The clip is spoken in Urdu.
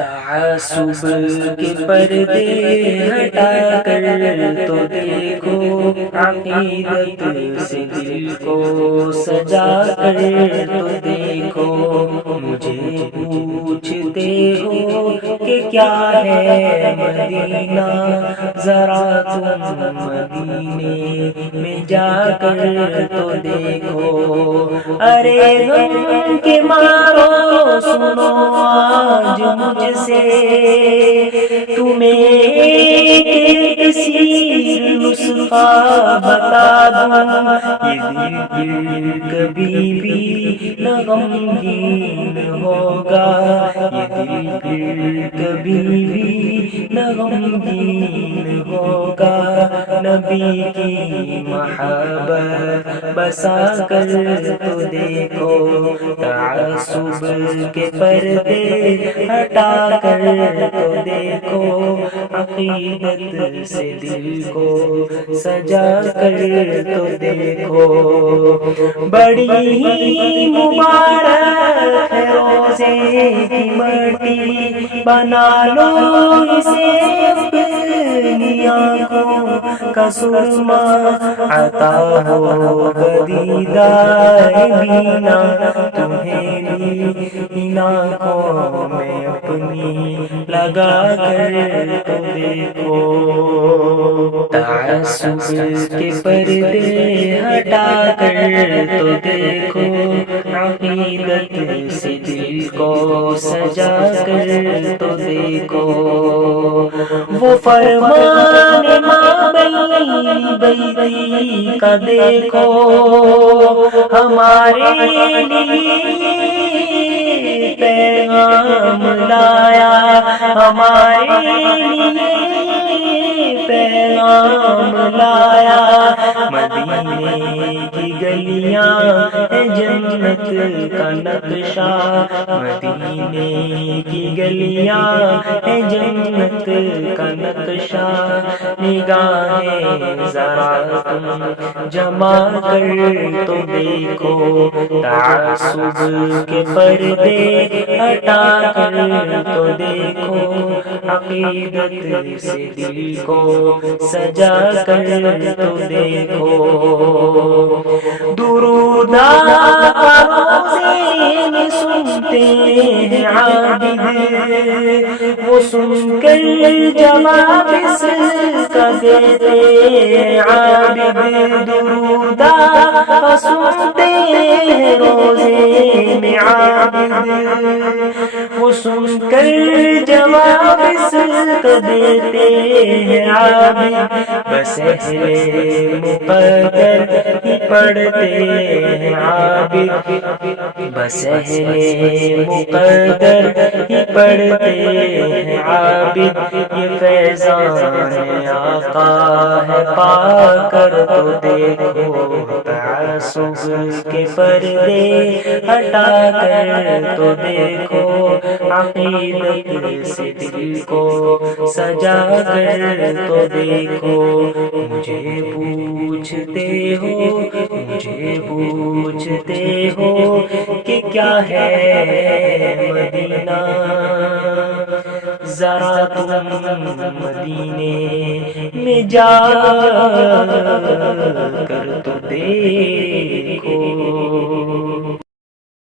تعصب کے پردے ہٹا کر تو دیکھو، عقیدت سے دل کو سجا کر تو دیکھو، مجھے پوچھتے ہو کہ کیا ہے مدینہ، ذرا تم مدینے میں جا کر تو دیکھو، ارے غم کے مارو سنو آج مجھ سے، تمہیں ایک تسیر نسخہ بتا دوں، یہ دل پھر کبھی بھی نہ غمگین ہوگا، یہ دل پھر کبھی بھی نہ غمگین ہوگا، نبی کی محبت بسا کر تو دیکھو، تعصب کے پردے ہٹا کر تو دیکھو، عقیدت سے دل کو سجا کر تو دیکھو، بڑی ہی مبارک ہے روزے کی مٹی، بنا لو اسے اپنی آنکھوں کا سرما، عطا ہوگا دیدار بینا تمہیں بھی ان آنکھوں میں اپنی لگا کر تو دیکھو، تعصب کے پردے ہٹا کر تو دیکھو، عقیدت سے دل کو سجا کر تو دیکھو، وہ فرمان ماں بیتی کا دیکھو، ہمارے لیے پیغام لایا، ہمارے لیے پیغام لایا، مدینے کی گلیاں ہے جنت کا نقشہ، مدینے کی گلیاں ہے جنت کا نقشہ، نگاہیں ذرا تم جما کر تو دیکھو، تعصب کے پردے ہٹا کر تو دیکھو، عقیدت سے دل کو سجا کر تو دیکھو، درود روزے میں سنتے ہیں عابد، وہ سن کر جواب اس کا دیتے عابد، درود سنتے ہیں روزے میں عابد، وہ سن کر جواب اس کا دیتے ہیں عابد، بس اہل مقدر ہی پڑھتے ہیں عابد، بس اہل مقدر ہی پڑھتے ہیں عابد، یہ فیضان آقا ہے پا کر تو دیکھو، تعصب کے پردے ہٹا کر تو دیکھو، عقیدت سے دل کو سجا کر تو دیکھو، مجھے پوچھتے ہو، مجھے پوچھتے ہو کہ کیا ہے مدینہ، ذرا تم مدینے میں جا کر تو دیکھو۔